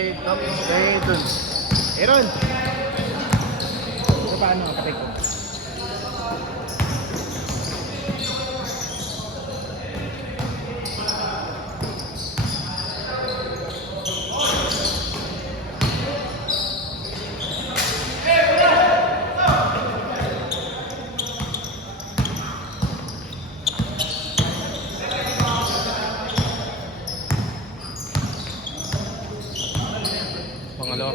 Stay dun. Aaron! Ito paano kapatid ko? Pangalawa.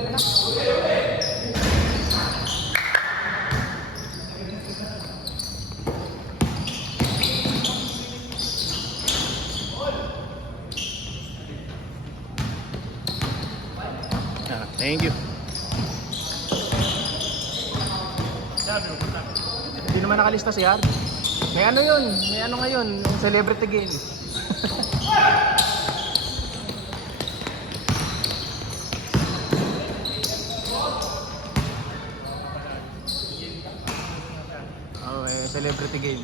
Thank you. Hindi naman nakalista si Hard. May ano yun? May ano ngayon? Celebrity game. Oh, celebrity game.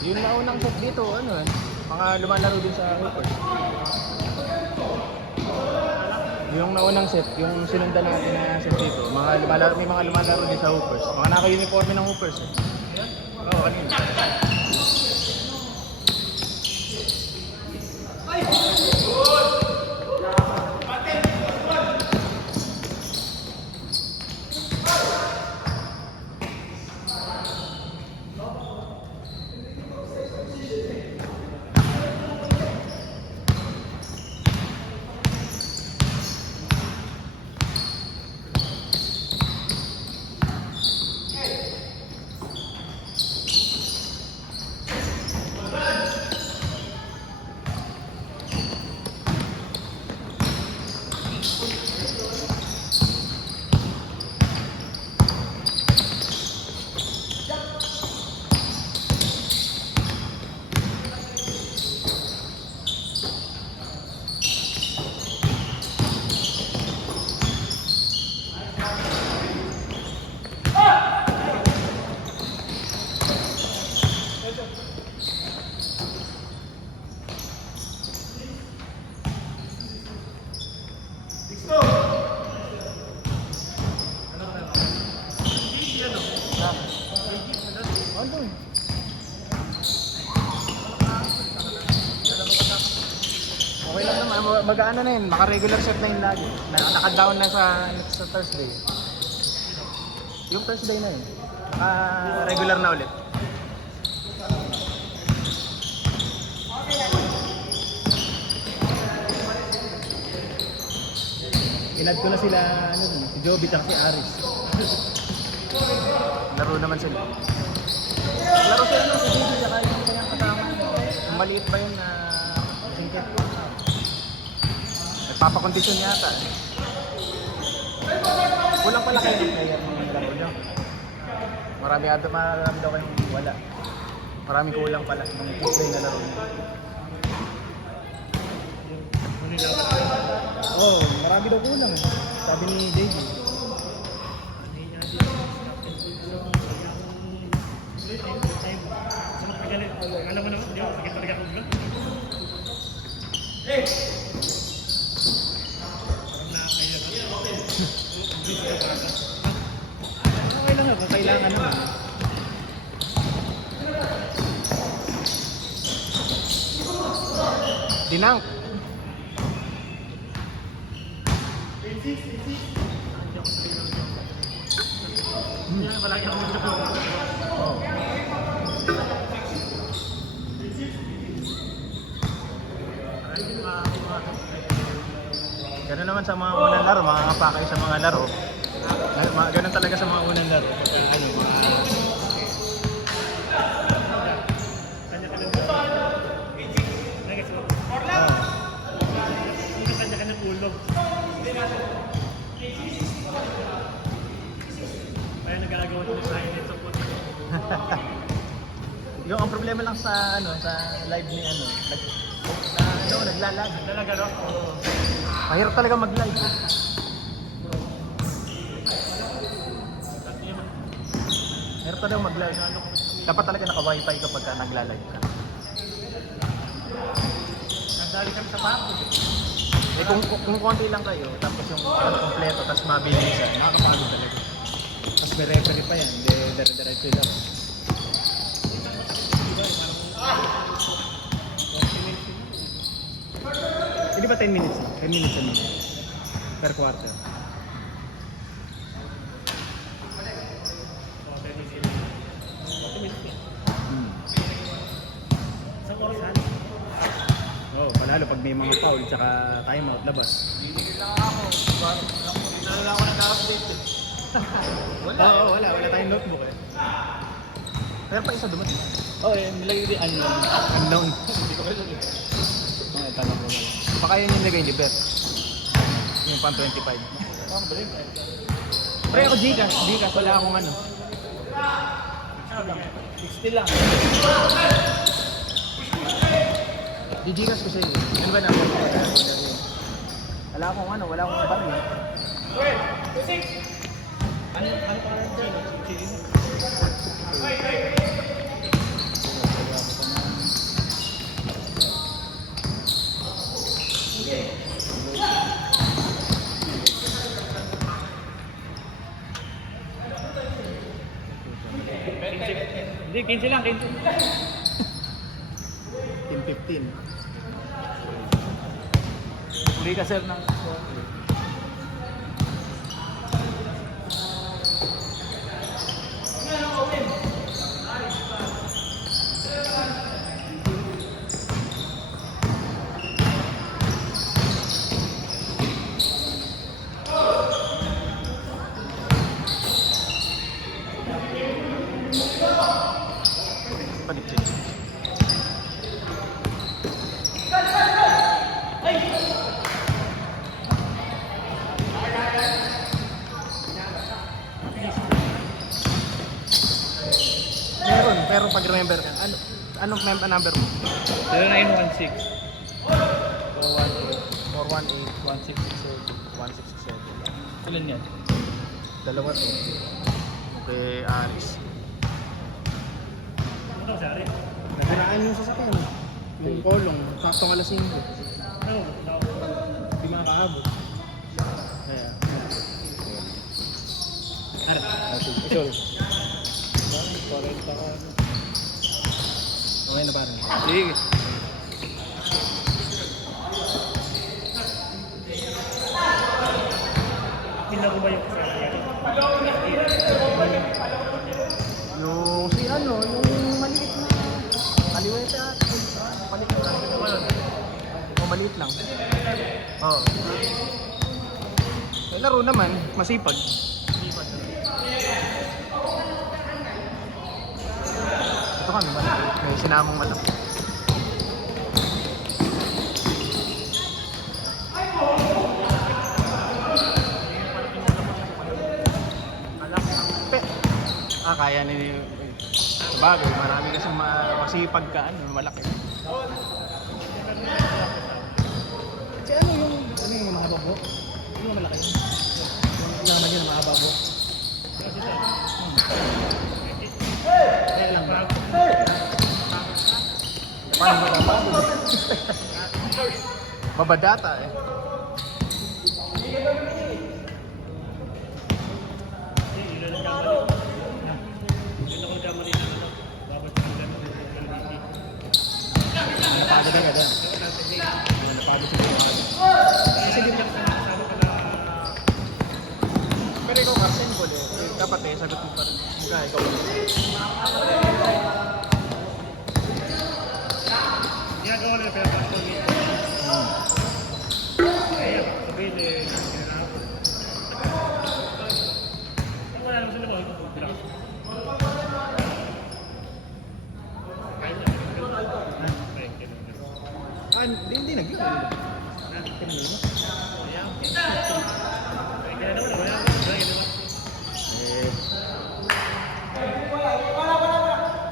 Yun na unang set dito, ano mga lumalaro din sa hoopers. Yung naunang set, yung sinundan natin na set dito, may mga lumalaro din sa hoopers. Mga naka-uniforme ng hoopers Oo, kanina. Okay lang naman, mag-ano na yun, maka-regular set na yun lagi. Naka-down na sa next Thursday. Yung Thursday na yun, regular na ulit. Inad ko na sila, si Joby at si Aris. Laro naman sila. Laro sila si Joby at yung kanyang kasama. Yung maliit pa yun na singkit. Nagpapakondisyon yata. Kulang pala kayo ng player mga laro nyo. Marami daw kayong wala. Maraming kulang pala ng play na laro nyo. Oh, marami daw kulang eh. Sabi ni Davey. Alam mo naman, hindi ako sakit talaga ako ulo. Okay lang kung kailangan naman. Dinang. Palagi ako magkakawa. Ganun naman sa mga unang laro, mga kapakay sa mga laro. Ganun talaga sa mga unang laro. Kanya-kanya tulog. Kaya nagagawa nito sa init sa puti. Yung ang problema lang sa sa live ni naglalag. Talaga, no? Oo. Mahirap talaga mag-live. Mahirap talaga mag-live. Dapat talaga naka-wifi kapag ka nagla-live ka. Nagdali kami sa parko. Eh kung konti lang kayo, tapos yung kompleto, tapos mabilisan, makakapagod talaga. Tapos may referee pa yan, hindi dire-diretso lang. Hindi ba 10 minutes? 10 minutes a minute. Per quarter. Isang oras. Oh, panalo pag may mga foul tsaka timeout labas. Nalala ko na-update eh. Oo, wala tayong notebook eh. Meron pa isa dumating. Oo, nilagay din Unknown. Hindi ko kayo lang. Okay, tanong ko lang. Baka yun yung nilagay ni Bert. Yung pang 25. Oh, balik. Pre ako Gcash, wala akong ano. 60 lang. Di Gcash ko sa'yo. Ano ba na? Wala akong baril. Ano pa rin dyan? Hindi, 15 lang, 15. Team 15. Uli ka sir ng... Palikpik. Meron, pero pag remember ka, anong number mo? 0916. 418 1667. Ilan yan? Dalawa to. Okay, Alice. Ano sa ari? Nagaraan yung sasakyan. Yung kolong, saktong alas 5. Ano? Hindi makakaabot. Kaya, Ara. Sorry. Okay na parang. Sige. Tingnan ko ba yung Yung si ano, yung maliit na kaliwete at maliit lang. O maliit lang. Oo. Eh, laro naman, masipag. Ito kami malaki. May sinamong malaki. Kaya ni sabagay, marami kasing masipag ka, malaki. Kasi ano yung mahaba buhok? Ano yung malaki? Yung lagi na mahaba buhok? Kaya lang ba? Paano ba mahaba? Babadata eh. Napagod na ka doon. Napagod siya. Kasi di mo. Pero ikaw ka, simple eh. Dapat eh, sagot mo pa rin. Mukha, ikaw. ginagawa nila pero kaya sabihin eh kung wala naman sila mo bilang Hindi nag-yun. Tinanong mo? kaya naman wala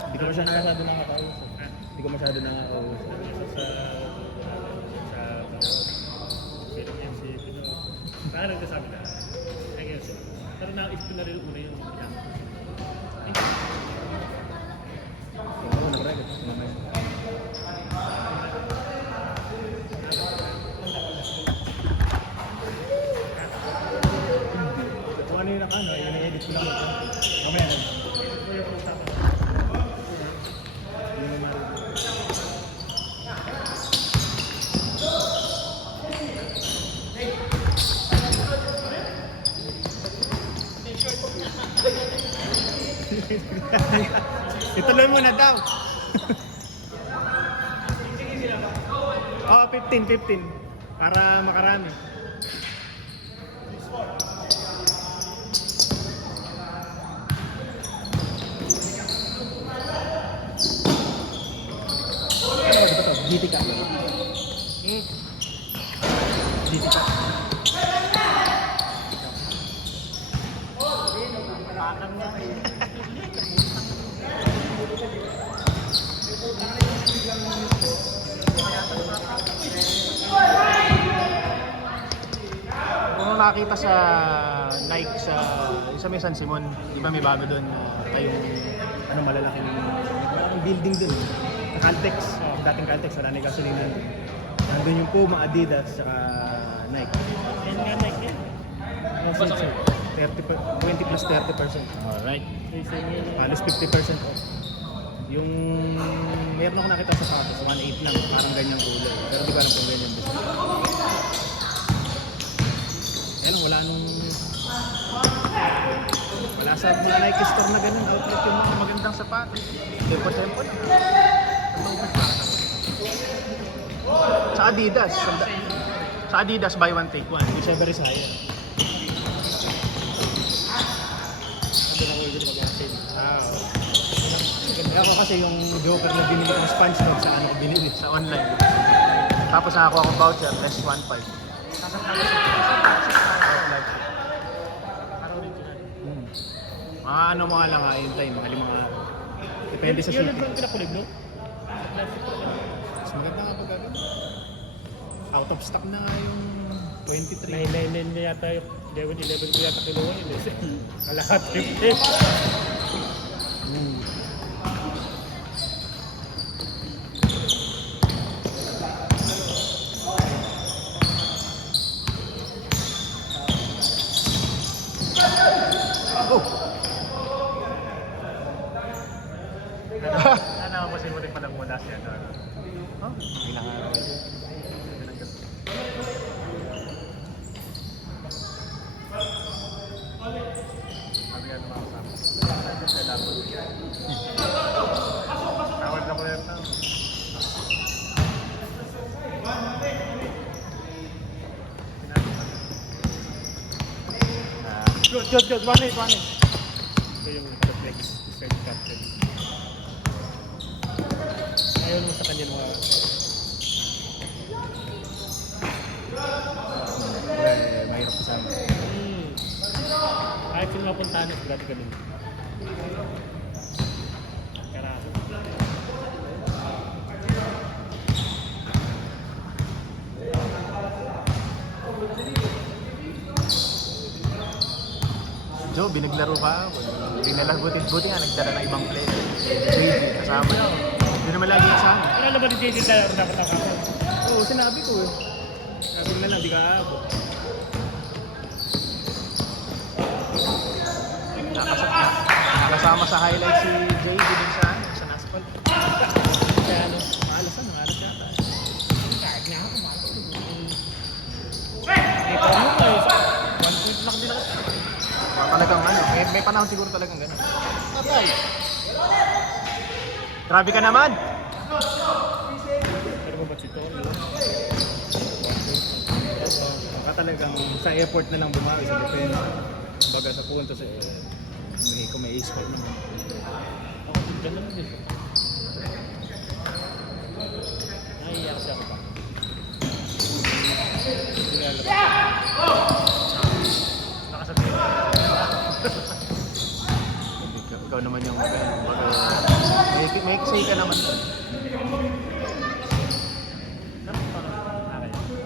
Hindi ko masyado nakakausap. Hindi ko masyado nakakausap. Parang nagkasabi na. Kaya pero na-isip ko na rin una yung Ituloy mo na daw. Oo, 15. Para makarami. Ano ba ito? GT ka? GT ka? Kung nakita sa Nike sa may San Simon, di ba may bago doon tayong ano malalaking building doon. Caltex, dating Caltex, wala na yung gasolina doon. Nandun yung Puma, Adidas, saka Nike. Yan nga, Nike yan. 20 plus 30%. Alright. Halos 50% off. Yung meron ako nakita sa sapatos, 1.8 lang, parang ganyang kulay. Pero di ba alam kung ganyan din. Ayun, wala sa Nike store na ganun outlet yung mga magandang sapatos. Tempo lang. Sa Adidas. Sa Adidas, buy one take one. Di siya very sayang. Ako kasi yung Joker na binili ko ng SpongeBob sa ano ko binili sa online. Tapos nakakuha ko voucher, less 1.5. Ano mo nga lang hintay, mga 5 araw. Depende sa Yun shipping. yung pinakulig, no? Mas maganda nga pag ano. Out of stock na nga yung 23. 999 na yata yung 11 ko yata kinuha yun. Kalahat 50. Oh! Ano mo kasi mo rin palang muna siya. Huh? Ilang araw yun. Sabi nga naman ako sa tawad na ko yan na. Good. 1-8. Ito yung reflex. Side captain. Ayaw mo sa kanya mga... Mahirap sa amin. Kahit sino mapuntahan, grabe ka din. Karaso. Joe, binaglaro ka. Hindi na lang buti nga, nagdala ng ibang player. JD, kasama. Hindi naman lagi kasama. Ano naman ni JJ tayo dapat ang kasama? Oo, sinabi ko eh. Sabi na lang, di ka aabot. Nakasama sa highlight si JD din sa Naspal. Kaya ano? Maalas yata. Kahit nga ako, makakapag. Ito mo ko eh. 1 point lang din ako. Talagang ano, may panahon siguro talagang gano'n. Patay! Grabe ka naman! Pero ba si Tony? Baka talagang sa effort na lang bumawi sa defense. Baga sa puntos kung may ace call naman. Ako, ganun din. Naiiyak siya ako ba? Nakasabihin. Ikaw naman yung may say ka naman.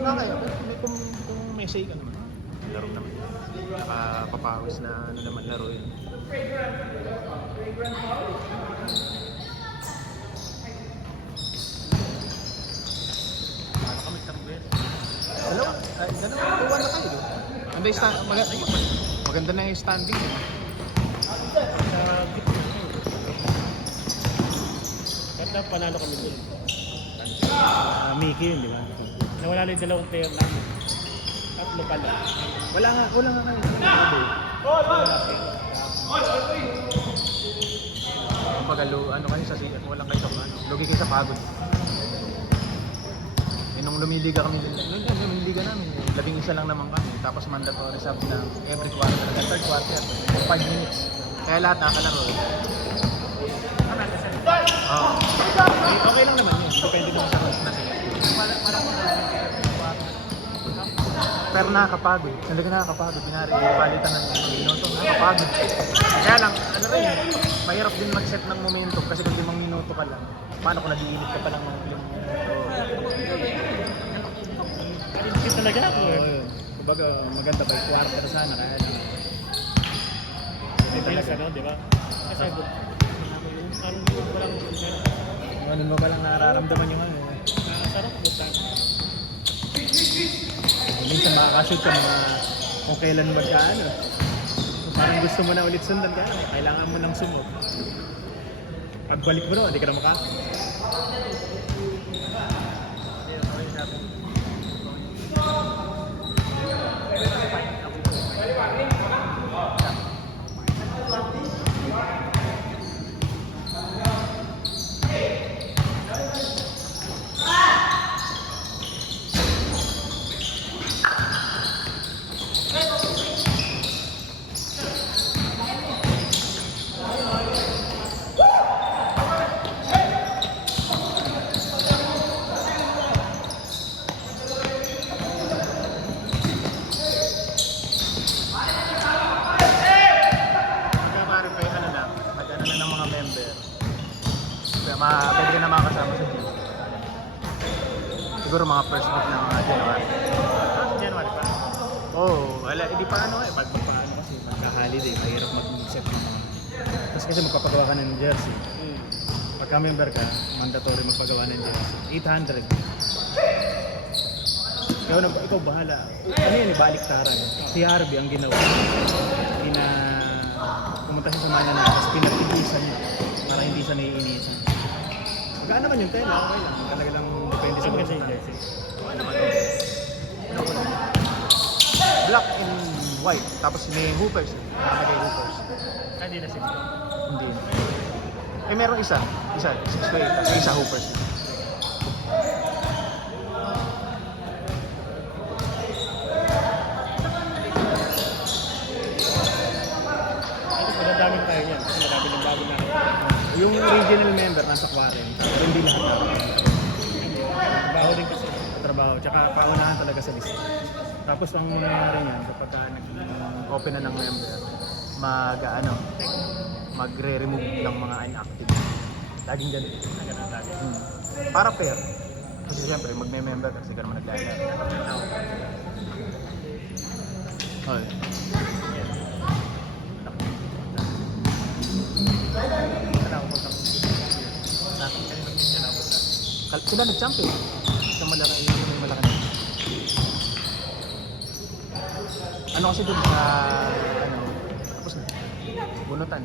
Nakaya, kung may say ka naman. Laro naman. Nakapapawis na ano naman laro yun. Ano kami tambel? Hello? Ganun, tuwan na kayo. Maganda na yung standing. Kahit na panalo kami doon. Mickey yun, di ba? Nawala na yung dalawang player namin. Tatlo pala. Wala nga kayo. Kumbaga, ano kayo sa CF, walang kayo sa ano, lugi kayo sa pagod. Nung lumiliga kami, lumiliga namin, 11 lang naman kami. Tapos mandatory sub na every quarter, hanggang third quarter, 5 minutes. Kaya lahat nakakalaro. Oo. Okay lang naman yun. Depende naman sa rules na sila. Pero nakakapagod. Hindi ka nakakapagod. Pinari, palitan ng minuto. Nakakapagod. Kaya lang, ano rin yun, mahirap din mag-set ng momentum kasi kung 5 minuto ka lang, paano kung nag-iinit ka pa lang ng 5 minuto? Kasi talaga ako Oo, eh. yun. Kumbaga, maganda pa yung quarter sana. Kaya lang. Hindi talaga ano, di ba? Kasi ano yung walang Ano mo ba lang nararamdaman yung ano? sarap butang. Minsan makakashoot ka mga kung kailan magkaano. Parang gusto mo na ulit sundan ka, kailangan mo nang sumot. Pagbalik mo no, hindi ka na maka. Pwede ka na makakasama sa gym. Siguro mga first week ng January. January pa. Wala, hindi pa ano pag magpaano kasi magka-holiday, mahirap mag-set ng mga. Tapos kasi magpapagawa ka ng jersey. Pagka member ka, mandatory magpagawa ng jersey. 800. Ikaw bahala. Ano yun, balik taran. Si Harvey ang ginawa. Pumunta siya sa Manila tapos pinatigisan niya para hindi siya naiinisan. Magkano naman yung tela, okay lang. Talaga lang depende sa mga jersey. Okay naman. Black and white. Tapos may hoopers. Nakagay hoopers. Hindi na six. Hindi. Meron isa. 6 way. May isa hoopers. Madadaming tayo yan. Kasi marami ng bago na. Yung original member nasa Quarren, hindi lahat na. Baho din kasi. Trabaho, tsaka paunahan talaga sa list. Tapos ang mangyayari niyan, kapag nag-open na ng member, magre-remove ng mga inactive. Laging ganun. Para fair. Kasi siyempre, magme-member kasi ka naman naglalaro. Okay. Sila nag-jump eh. Isang malaki, may malaki na. Ano kasi doon sa, tapos na, bunutan.